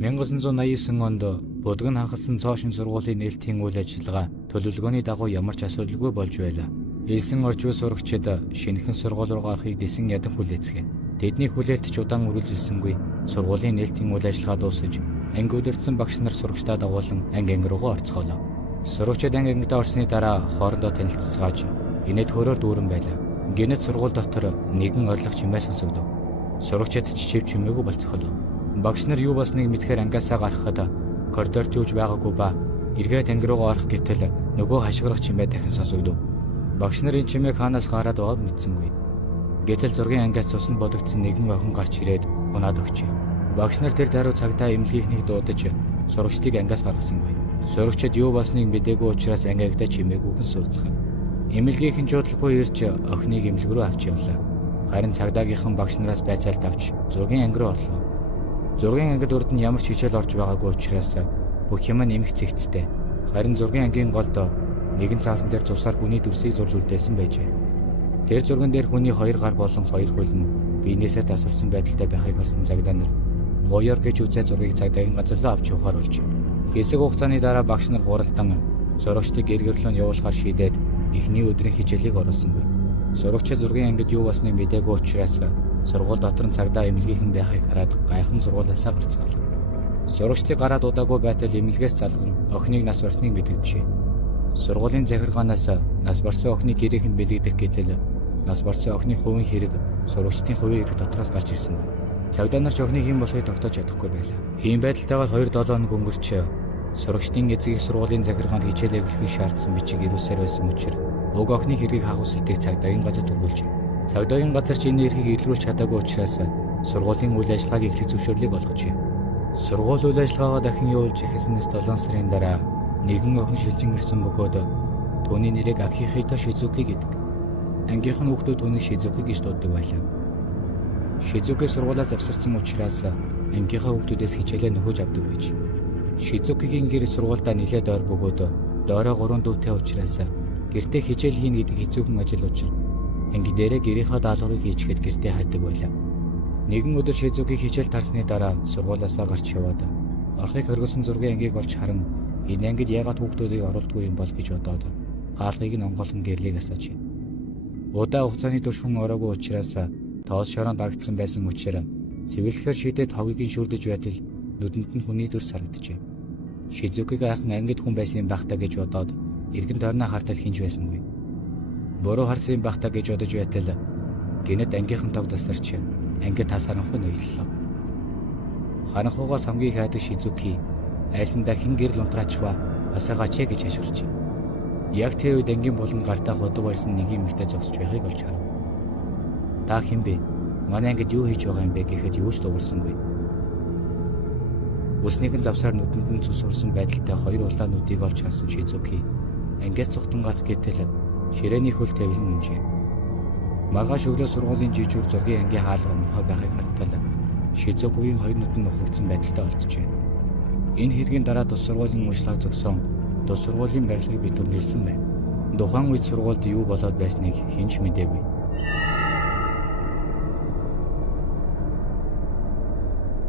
1989 онд Будган хангасан цоошин сургуулийн нээлтийн үйл ажиллагаа төлөвлөгөөний дагуу ямар ч асуудалгүй болж байлаа. Элсэн орчуу сурагчид шинэхэн сургууль руу гарахыг дэсэн ядан хүлээцгээв. Тэдний хүлээлт ч удаан үргэлжилсэнгүй. Сургуулийн нээлтийн үйл ажиллагаа дуусаж, анги удирдсан багш нар сурагчдаа дагуулan анги руугаа орцгоолоо. Сурагчид ангидаа орсны дараа хоорондоо танилццгааж инээд хөрөөр дүүрэн байлаа. Гинэт сургууль дотор нэгэн орилго чимээ сонсогдов. Сурагчид чичээв чимээгүй болцгоолоо. Багш нар юу болсныг мэдхээр ангиасаа гарахад коридорт юуж байгаагүй ба эргээд анги руугаа орох гэтэл нөгөө хашгирах чимээ дахин сонсогдов. Багш нар энэ чимээг хаанаас гараад байгааг мэдсэнгүй. Гэтэл зургийн ангиас цуснд бодогдсон нэгэн охин гарч ирээд унаад өгчээ. Багш нар тэр даруй цагдаа эмнэлгийнхнийг дуудаж сурагчдыг ангиас гаргасангүй. Сурагчид юу болсныг мэдээгүй учраас ангиагдаа чимээгүйхэн сууцгаав. Эмнэлгийнхэн чуудлахгүй ирж охиныг эмнэлэг рүү авч явлаа. Харин цагдаагийнхан багш нараас байцаалт авч зургийн анги руу орлоо. Зургийн ангид урд нь ямар ч хичээл орж байгаагүй учраас бүх юм нэмэх цэгцтэй. Харин зургийн ангийн голд нэгэн цаасан дээр цусаар хүний дүрсийг зурж үлдээсэн байжээ. Тэр зурган дээр хүний хоёр гар болон хоёр хөл нь биенээсээ тасарсан байдалтай байхыг харсан цагдаа нар моёр гэж үзээ зургийг цагдаагийн газар руу авч явахаар болжээ. Хэсэг хугацааны дараа багш нар гуралдан сурагчдыг эргэрлөө явуулахаар шийдээд эхний өдрийн хичээлийг оруулсангүй. Сурагчид зургийн ангид юу болсныг мэдээгүй учраас сургууль дотор нь цагдаа эмнэлгийнхэн байхыг хараад гайхан сургуулиасаа гарцгаалав. Сурагчдыг гараад удаагүй байтал эмнэлгээс залган охиныг нас барсныг мэдгэжээ. Сургуулийн захиргаанаас нас барсан охиныг гэрээхэнд бэлэгдэх гэтэл нас барсан охины хувийн хэрэг сурагчдын хувийн хэрэг дотроос гарч ирсэн байна. Цагдаа нар ч охиныг хэн болохыг тогтоож чадахгүй байлаа. Ийм байдалтайгаар 2-7 хоног өнгөрч сурагчдын эцэг их сургуулийн захиргаанд хичээл эвлэхийг шаардсан бичиг ирүүлсээр байсан учраас уг охины хэргийг хаах хүсэлтийг цагдаагийн газар төрүүлжээ. Цагдаагийн газар ч энэ эрхийг илрүүлж чадаагүй учраас сургуулийн үйл ажиллагааг эхлэх зөвшөөрлийг олгожээ. Сургууль үйл ажиллагаагаа дахин явуулж эхэлснээс 7 сарын дараа нэгэн охин шилжин ирсэн бөгөөд түүний нэрийг Акихито Шизуки гэдэг. Ангийнхан хүүхдүүд түүнийг Шизуки гэж дууддаг байлаа. Шизуки сургуулиас авсарсан учраас ангийнхаа хүүхдүүдээс хичээлээ нөхөж авдаг байж. Шизукигийн гэр сургуультай нэлээд ойр бөгөөд доороо 3 дүүтэй учраас гэртээ хичээл хийн гэдэг хэцүүхэн ажил учраас анги дээрээ гэрийнхаа даалгаврыг хийчихэд гэртээ хайдаг байлаа. Нэгэн өдөр Шизуки хичээл тарсны дараа сургуулиасаа гарч яваад орхыг хоригсон зургийн ангийг олж харан энэ ангид яагаад хүүхдүүдийг оруулдаггүй юм бол гэж бодоод хаалгыг нь онголон гэрлийг асааж. Удаа хугацааны турш хүн ороогүй учраас тоос шороонд барагдсан байсан учраас цэвэрлэхээр шийдээд хогийг нь шүрдэж байтал нүдэнд нь хүний дүр сарагджээ. Шизукиг айхан ангид хүн байсан юм бахтаа гэж бодоод эргэн тойрноо хартал хинж байсангүй. Буруу харсан юм бахтаа гэж бодож байтал гинэт ангийнхан тог тасарч ангид тас харанхуй ноёллоо. Харанхуйгаас хамгийн хайдаг Шизуки айсандаа хин гэрэл унтраачихва асаагач гэж хашгирч. Яг тэр үед ангийн болон гартаа ходог барьсан нэг юм ихтэй зогсож байхыг олж харав. Та хэн бэ? Манай ангид юу хийж байгаа юм бэ гэхэд юу ч дуурсангүй. Үснийхэн завсаар нүдэнд нь цус урсан байдалтай хоёр улаан нүдийг олж харсан Шизуки ангиас цухтан гат гэтэл ширээний хөл тавилан унжээ. Маргааш өглөө сургуулийн жижиг зургийн ангийн хаалга мөнхөө байхыг хартал Шизукигийн хоёр нүд нь нухагдсан байдалтай олджээ. Энэ хэргийн дараа тус сургуулийн уншлага зогсоон тус сургуулийн барилгыг бидрүүлсэн байна. Тухайн үед сургуульд юу болоод байсныг хэн ч мэдээгүй.